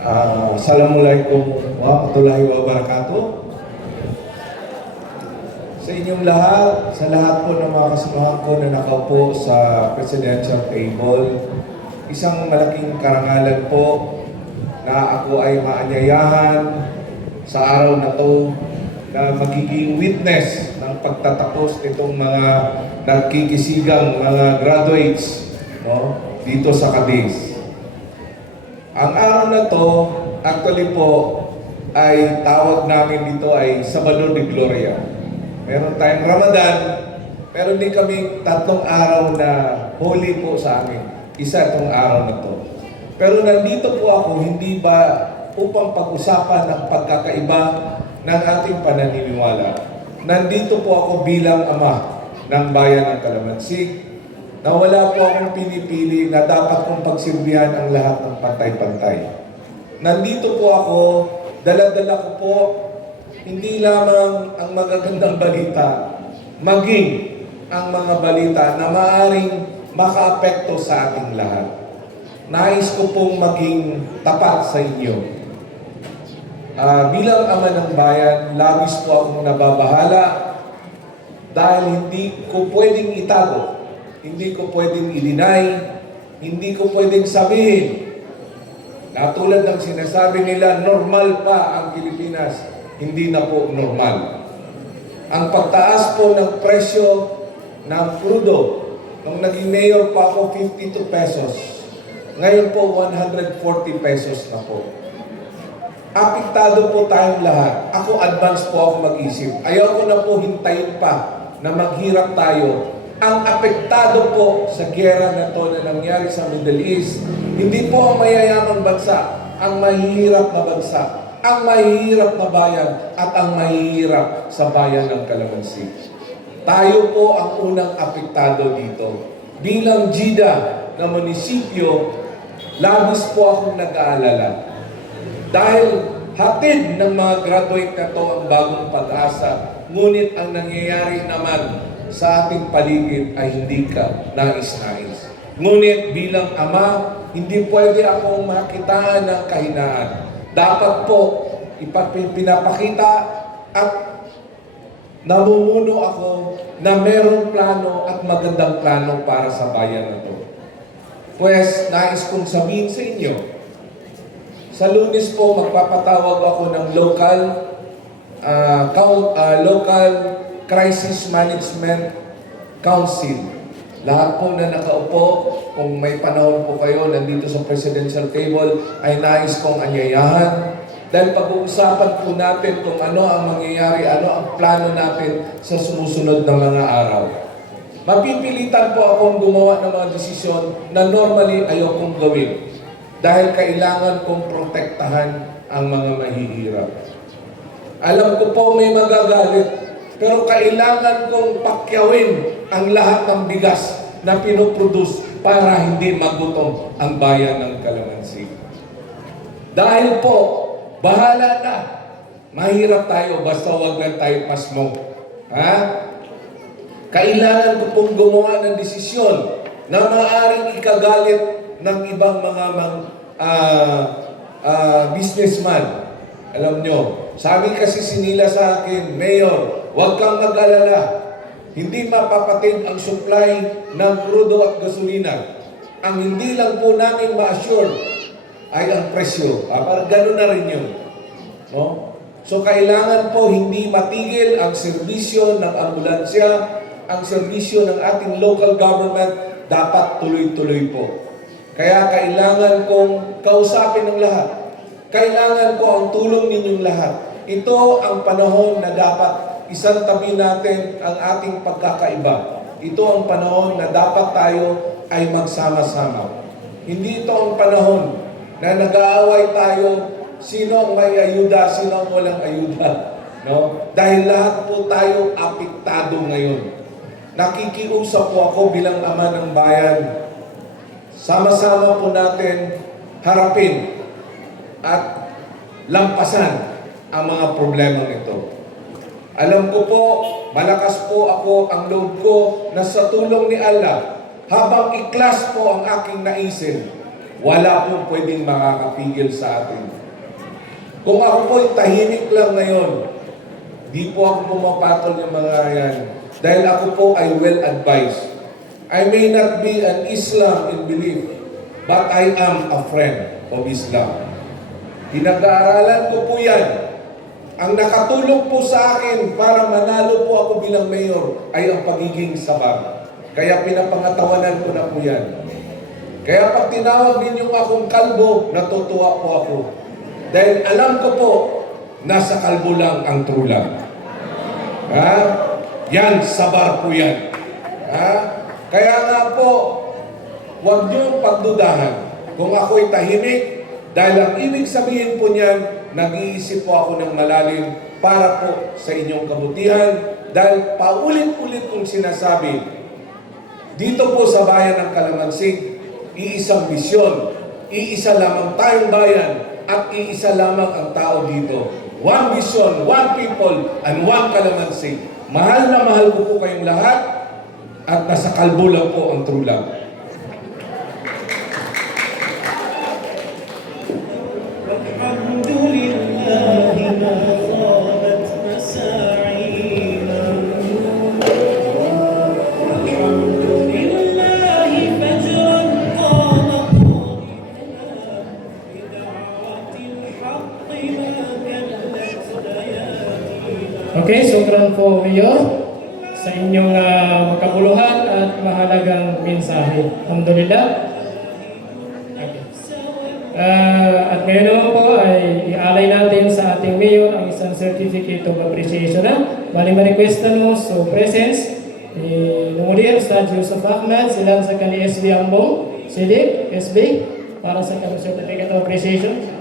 Assalamualaikum warahmatullahi wabarakatuh. Sa inyong lahat, sa lahat po ng mga kasamahan ko na nakaupo sa presidential table, isang malaking karangalan po na ako ay maanyayahan sa araw na to na magiging witness ng pagtatapos nitong mga nagkikisigang mga graduates, no, dito sa Cadiz. Ang araw na to, actually po, ay tawag namin dito ay Sabado de Gloria. Meron tayong Ramadan, pero din kami 3 araw na holy po sa amin. Isa itong araw na to. Pero nandito po ako, hindi ba upang pag-usapan ang pagkakaiba ng ating pananiniwala. Nandito po ako bilang ama ng bayan ng Calamansig, na wala po akong pinipili na dapat kong pagsilbihan ang lahat ng pantay-pantay. Nandito po ako, dala-dala ko po, hindi lamang ang magagandang balita, maging ang mga balita na maaaring makaapekto sa ating lahat. Nais ko pong maging tapat sa inyo. Bilang ama ng bayan, labis po akong nababahala dahil hindi ko pwedeng itago. Hindi ko pwedeng i-deny, hindi ko pwedeng sabihin na tulad ng sinasabi nila, normal pa ang Pilipinas. Hindi na po normal. Ang pagtaas po ng presyo ng crudo, nung naging mayor pa ako, 52 pesos. Ngayon po, 140 pesos na po. Apektado po tayong lahat. Ako, advance po ako mag-isip. Ayaw ko na po hintayin pa na maghirap tayo. Ang apektado po sa giyera na to na nangyari sa Middle East, hindi po ang mayayamang bansa, ang mahihirap na bansa, ang mahihirap na bayan, at ang mahihirap sa bayan ng Calamansig. Tayo po ang unang apektado dito. Bilang GIDA na munisipyo, labis po akong nag-aalala. Dahil hatid ng mga graduate na to ang bagong pag-asa, ngunit ang nangyayari naman sa ating paligid ay hindi ka nais-nais. Ngunit bilang ama, hindi pwede akong makitaan ng kahinaan. Dapat po pinapakita at namumuno ako na merong plano at magandang plano para sa bayan na to. Pues, nais kong sabihin sa inyo, sa Lunes po magpapatawag ako ng local Crisis Management Council. Lahat po na nakaupo, kung may panahon po kayo nandito sa presidential table, ay nais kong anyayahan. Dahil pag-uusapan po natin kung ano ang mangyayari, ano ang plano natin sa sumusunod na mga araw. Mapipilitan po akong gumawa ng mga desisyon na normally ayokong gawin. Dahil kailangan kong protektahan ang mga mahihirap. Alam ko po may magagalit, pero kailangan kong pakyawin ang lahat ng bigas na pinoproduce para hindi magutom ang bayan ng Calamansig. Dahil po, bahala na. Mahirap tayo, basta wag lang tayo pasmo. Ha? Kailangan ko pong gumawa ng desisyon na maaaring ikagalit ng ibang mga businessman. Alam nyo, sabi kasi sinila sa akin, Mayor, huwag kang mag-alala. Hindi mapapatid ang supply ng crudo at gasolina. Ang hindi lang po namin ma-assure ay ang presyo. Parang gano'n na rin yun. No? So kailangan po hindi matigil ang serbisyo ng ambulansya, ang serbisyo ng ating local government, dapat tuloy-tuloy po. Kaya kailangan kong kausapin ng lahat. Kailangan ko ang tulong ninyong lahat. Ito ang panahon na dapat isang tabi natin ang ating pagkakaiba. Ito ang panahon na dapat tayo ay magsama-sama. Hindi ito ang panahon na nag-aaway tayo, sino ang may ayuda, sino ang walang ayuda. No? Dahil lahat po tayo apektado ngayon. Nakikiusap po ako bilang ama ng bayan. Sama-sama po natin harapin at lampasan ang mga problema nito. Alam ko po, malakas po ako ang loob ko na sa tulong ni Allah, habang iklas po ang aking naisin, wala pong pwedeng makakapigil sa atin. Kung ako po tahimik lang ngayon, di po ako pumapatol ng mga yan. Dahil ako po ay well advised. I may not be an Islam in belief, but I am a friend of Islam. Pinag-aaralan ko po yan. Ang nakatulong po sa akin para manalo po ako bilang mayor ay ang pagiging sabag. Kaya pinapangatawanan ko na po yan. Kaya pag tinawag ninyong akong kalbo, natutuwa po ako. Dahil alam ko po, nasa kalbo lang ang trulang. Ha? Yan, sabar po yan. Ha? Kaya nga po, huwag niyong pagdudahan. Kung ako'y tahimik, dahil ang ibig sabihin po niyan, nag-iisip po ako ng malalim para po sa inyong kabutihan. Dahil paulit-ulit kong sinasabi, dito po sa bayan ng Calamansig, iisang misyon, iisa lamang tayong bayan, at iisa lamang ang tao dito. One vision, one people, and one Calamansig. Mahal na mahal ko po kayong lahat, at nasa kalbo lang po ang trulang. Okay, sukran po Mayor sa inyong makabuluhan at mahalagang mensahe. Alhamdulillah. Okay. At ngayon naman po ay ialay natin sa ating Mayor ang isang certificate of appreciation. Bali ma-request na mo so presence Numulir Ustad Yusuf Ahmad silang sa kani SB Ambong Silik SB para sa certificate of appreciation.